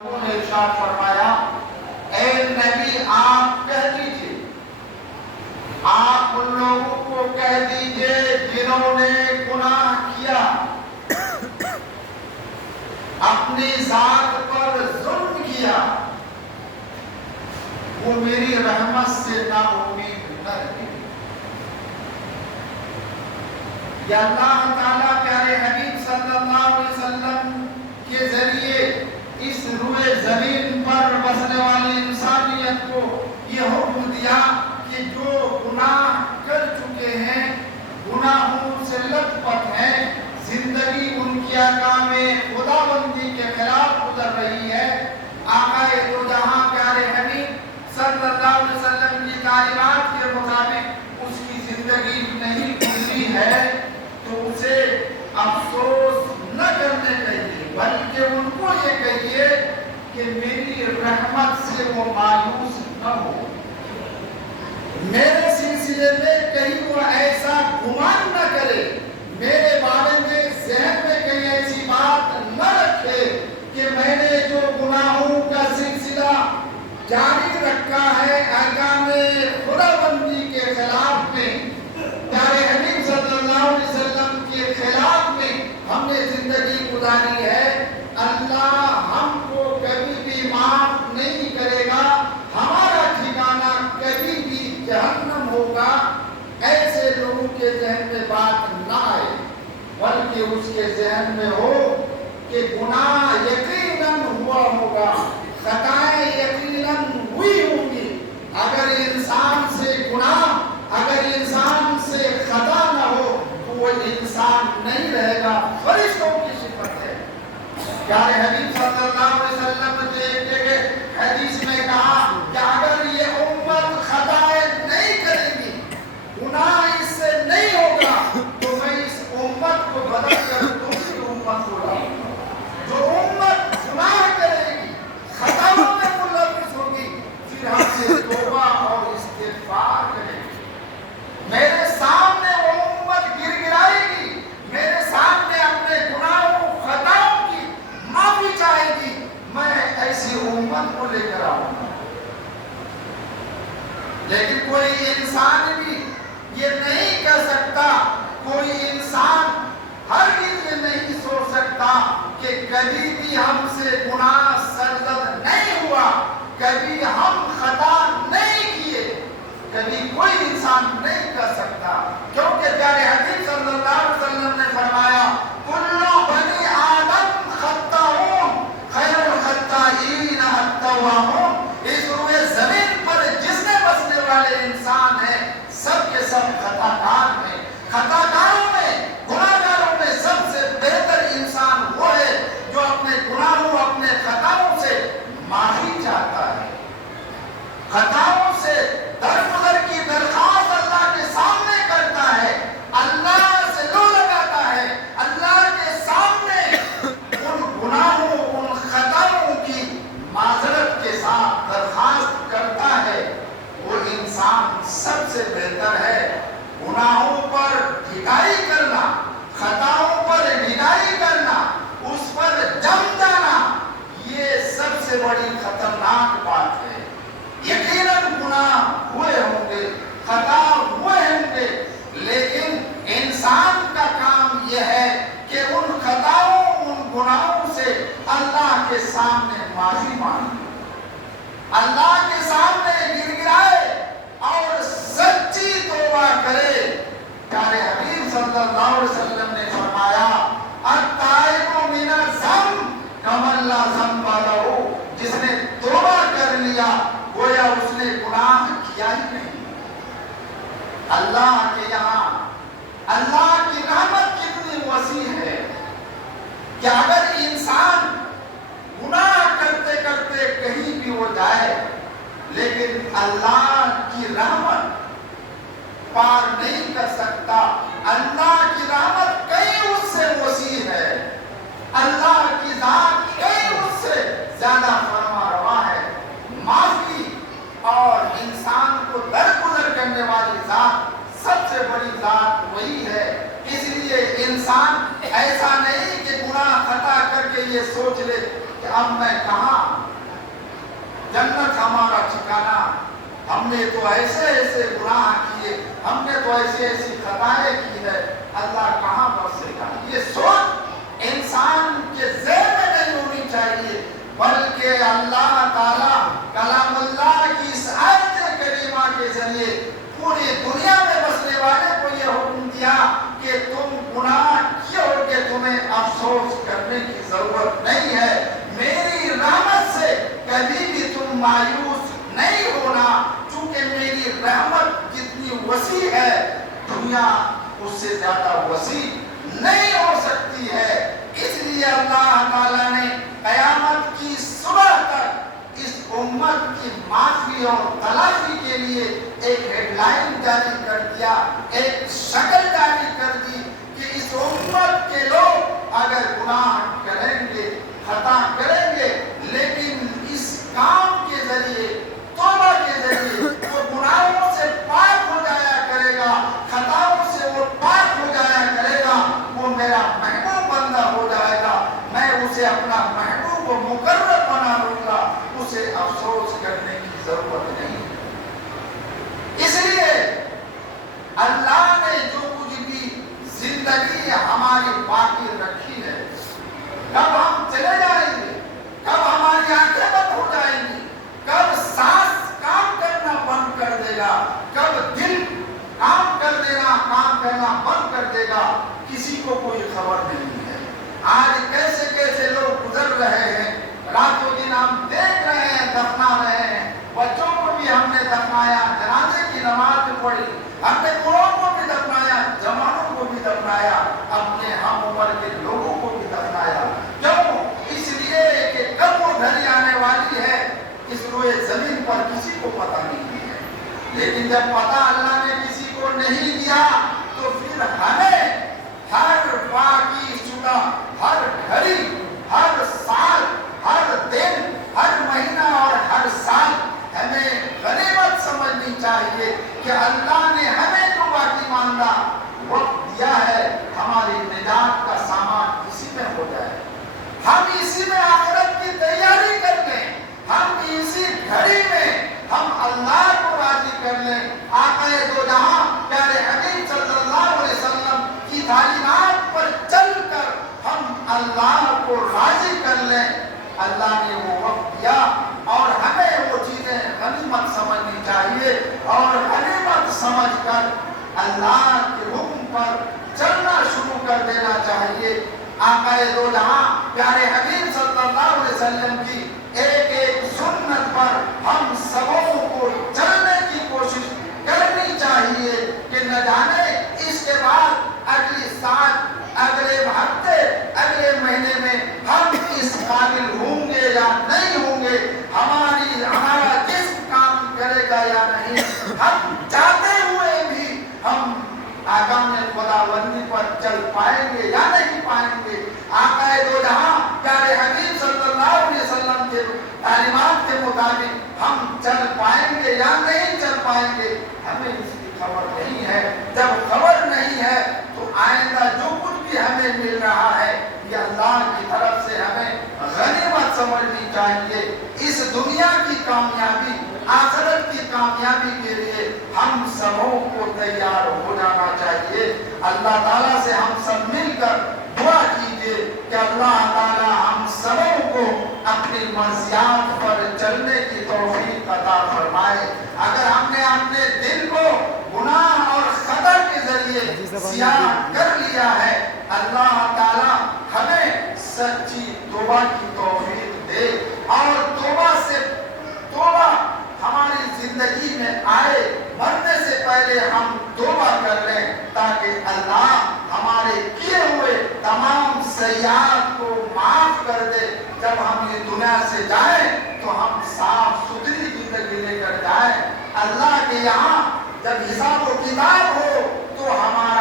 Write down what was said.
نے ارشاد فرمایا، اے نبی آپ کہہ دیجئے، آپ ان لوگوں کو کہہ دیجئے جنہوں نے گناہ کیا، اپنی ذات پر ظلم کیا، وہ میری رحمت سے نا امید نہ رہے۔ یا اللہ تعالیٰ پیارے حبیب صلی اللہ علیہ وسلم کے ذریعے اس روئے زمین پر بسنے والی انسانیت کو یہ حکم دیا کہ جو گناہ کر چکے ہیں، گناہوں سے لت پت ہیں، زندگی ان کی احکام خداوندی کے خلاف گزر رہی ہے، آقا دو جہاں پیارے حبیب صلی اللہ علیہ وسلم کی تعلیمات کے مطابق اس کی زندگی نہیں گزری ہے، تو اسے افسوس نہ کرنے چاہیے، بلکہ ان کو یہ کہیے کہ میری رحمت سے وہ مایوس نہ ہو، میرے سلسلے میں کہیں وہ ایسا گمان نہ کرے، میرے بارے میں ذہن میں کہیں ایسی بات نہ رکھے کہ میں نے جو گناہوں کا سلسلہ جاری رکھا ہے احکام خداوندی کے خلاف میں، پیارے حبیب صلی اللہ علیہ وسلم کے خلاف میں ہم نے زندگی گزاری ہے، اللہ ہم کو کبھی بھی معاف نہیں کرے گا، ہمارا ٹھکانہ کبھی بھی جہنم ہوگا۔ ایسے لوگوں کے ذہن میں بات نہ آئے، بلکہ اس کے ذہن میں ہو کہ گناہ یقیناً ہوا ہوگا، خطائیں یقیناً ہوئی ہوں گی، اگر انسان سے گناہ، اگر انسان سے خطا نہ ہو تو وہ انسان نہیں رہے گا، فرشتوں کی صفت ہے۔ پیارے حبیب صلی اللہ علیہ وسلم نے ایک جگہ حدیث میں کہا کہ اگر یہ امت خطائیں نہیں کرے گی، گناہ اس سے نہیں ہوگا، تو میں اس امت کو بدل کر دوسری امت کو لاؤں گا۔ جو امت گناہ کرے گی، خطاؤں میں ملوث ہوگی، پھر ہم سے توبہ اور استغفار کرے گی، میرے سامنے وہ امت گر گرائے گی، میرے سامنے اپنے گناہوں خطاؤں کی معافی چاہے گی، میں ایسی امت کو لے کر آؤں گا۔ لیکن کوئی انسان بھی یہ نہیں کہہ سکتا، کوئی انسان ہرگز یہ نہیں سوچ سکتا کہ کبھی بھی ہم سے گناہ سرزد نہیں ہوا، کبھی ہم خطا نہیں کیے، کبھی کوئی انسان نہیں کہہ سکتا، کیونکہ پیارے حبیب صلی اللہ علیہ وسلم نے فرمایا کل بنی آدم خطاؤن خیر الخطائین التوابون، اس روئے زمین پر جس نے بسنے والے انسان ہیں سب کے سب خطا کار ہیں، خطا کاروں میں، گناہ گاروں میں سب سے بہتر انسان وہ ہے جو اپنے گناہوں، اپنے خطاؤں سے معافی چاہتا ہے، خطاؤں سے درگزر کی درخواست اللہ کے سامنے کرتا ہے، اللہ سے لو لگاتا ہے، اللہ کے سامنے ان گناہوں، ان خطاؤں کی معذرت کے ساتھ درخواست کرتا ہے، وہ انسان سب سے بہتر ہے۔ گناہوں پر ڈھکائی کرنا، خطاؤں پر ڈھکائی کرنا، اس پر جم جانا، یہ سب سے بڑی خطرناک بات ہے۔ یقیناً گناہ ہوئے ہوں گے، خطا ہوئے ہوں گے، لیکن انسان کا کام یہ ہے کہ ان خطاؤں، ان گناہوں سے اللہ کے سامنے معافی مانگے، اللہ کے سامنے گر گرائے اور سچی توبہ کرے۔ پیارے حبیب صلی اللہ علیہ وسلم نے فرمایا التائب من الذنب کمن لا ذنب لہ، جس نے توبہ کر لیا گویا اس نے گناہ کیا ہی نہیں۔ اللہ کے یہاں اللہ کی رحمت کتنی وسیع ہے کہ اگر انسان گناہ کرتے کرتے کہیں بھی ہو جائے، لیکن اللہ کی رحمت پار نہیں کر سکتا، اللہ کی رحمت کہیں اس سے وسیع ہے، اللہ کی ذات کہیں اس سے زیادہ فرما روا ہے، معافی اور انسان کو درگزر کرنے والی ذات سب سے بڑی ذات وہی ہے۔ اس لیے انسان ایسا نہیں کہ گناہ خطا کر کے یہ سوچ لے کہ اب میں کہاں जन्नत हमारा ठिकाना। हमने तो ऐसे ऐसे गुनाह किए, हमने तो ऐसी ऐसी खताएं की है, अल्लाह कहाँ बख्शेगा? ये सोच इंसान के ज़हन में नहीं होनी चाहिए, बल्कि अल्लाह ताला कलामुल्लाह की इस आयत करीमा के जरिए पूरी दुनिया में बसने वाले को ये हुक्म दिया कि तुम गुनाह किए, तुम्हें अफसोस करने की जरूरत नहीं है। मेरी रहमत से कभी भी तुम मायूस नहीं होना, क्योंकि मेरी रहमत जितनी वसी है, दुनिया उससे ज्यादा वसी नहीं हो सकती है। इसलिए अल्लाह ताला ने कयामत की सुबह तक इस उम्मत की माफी और तलाफी के लिए एक हेडलाइन जारी कर दिया, एक शक्ल जारी कर दी कि इस उम्मत के लोग अगर गुनाह करेंगे, खता करेंगे, लेकिन इस काम के जरिए, तौबा के जरिए वो गुनाहों से पाक हो जाया करेगा, खताओं से वो पाक हो जाया करेगा, वो मेरा महबूब बंदा हो जाएगा, मैं उसे अपना महबूब व मुकर्रम बना लूंगा, उसे अफसोस करने की जरूरत नहीं। इसलिए अल्लाह ने जो कुछ भी जिंदगी हमारी बाकी रखी है, कब हम चले जाएंगे, कब हमारी आंखें बंद हो जाएंगी, कब सांस काम करना बंद कर देगा, कब दिल काम करना बंद कर देगा, किसी को कोई खबर नहीं है। आज कैसे कैसे लोग गुजर रहे हैं, रातों दिन हम देख रहे हैं, दफना रहे हैं, बच्चों को भी हमने दफनाया, जनाजे की नमाज पढ़ी, हमने बूढ़ों को भी दफनाया, जवानों को भी दफनाया, अपने हम उम्र के लोगों को भी दफनाया। क्यों? इसलिए कि कब वो घड़ी आने वाली है, इस रोए जमीन पर किसी को पता नहीं है। लेकिन जब पता अल्लाह ने किसी को नहीं दिया, तो फिर हमें हर बाकी शुदा, हर घड़ी, हर साल, हर दिन, हर महीना और हर साल हमें गनीमत समझनी चाहिए कि अल्लाह ने हमें जो बाकी मांगा, वक्त दिया है, हमारी निजात का सामान इसी में हो जाए, हम इसी में आखिरत की तैयारी कर लें, हम इसी घड़ी में हम अल्लाह को राजी कर लें। आक़ाए दो जहां प्यारे हबीब सल्लल्लाहु अलैहि वसल्लम की तालीमात पर चलकर हम अल्लाह को राजी कर लें। अल्लाह ने वो वक्त दिया और हमें वो चीजें गनीमत समझनी चाहिए और गनीमत समझकर अल्लाह के हुक्म पर चलना शुरू कर देना चाहिए। आक़ाए दो जहां प्यारे हबीब सल्लल्लाहु अलैहि वसल्लम की एक एक सुन्नत पर हम सबों को चलने की कोशिश करनी चाहिए कि न जाने इसके बाद अगली साल, अगले हफ्ते, अगले महीने में हम इस काबिल होंगे या नहीं होंगे, हमारा जिस्म काम करेगा या नहीं, हम चाहते हुए भी हम आगाम खुदाबंदी पर चल पाएंगे या नहीं पाएंगे। आक़ाए दो जहां प्यारे हबीब सल्लल्लाहु अलैहि वसल्लम के तालीमात के मुताबिक हम चल पाएंगे या नहीं चल पाएंगे, हमें इसकी खबर नहीं है। जब खबर नहीं है तो आइंदा जो कुछ भी हमें मिल रहा है, ये अल्लाह की तरफ से हमें गनीमत समझनी चाहिए। इस दुनिया की कामयाबी, आखिरत की कामयाबी के लिए हम सबों को तैयार हो जाना चाहिए। अल्लाह ताला से हम सब मिलकर दुआ कीजिए कि अल्लाह ताला हम सबों को अपनी मर्ज़ियात पर चलने की तौफीक अता फरमाए। अगर हमने अपने दिल को गुनाह और खता के जरिए सियाह कर लिया है, अल्लाह ताला हमें सच्ची तौबा की तौफीक दे और तौबा हमारी जिंदगी में आए, मरने से पहले हम तौबा कर लें, ताकि अल्लाह हमारे किए हुए तमाम सय्यात को माफ कर दे। जब हम ये दुनिया से जाएं तो हम साफ सुथरी जिंदगी लेकर जाएं। अल्लाह के यहाँ जब हिसाब व किताब हो तो हमारा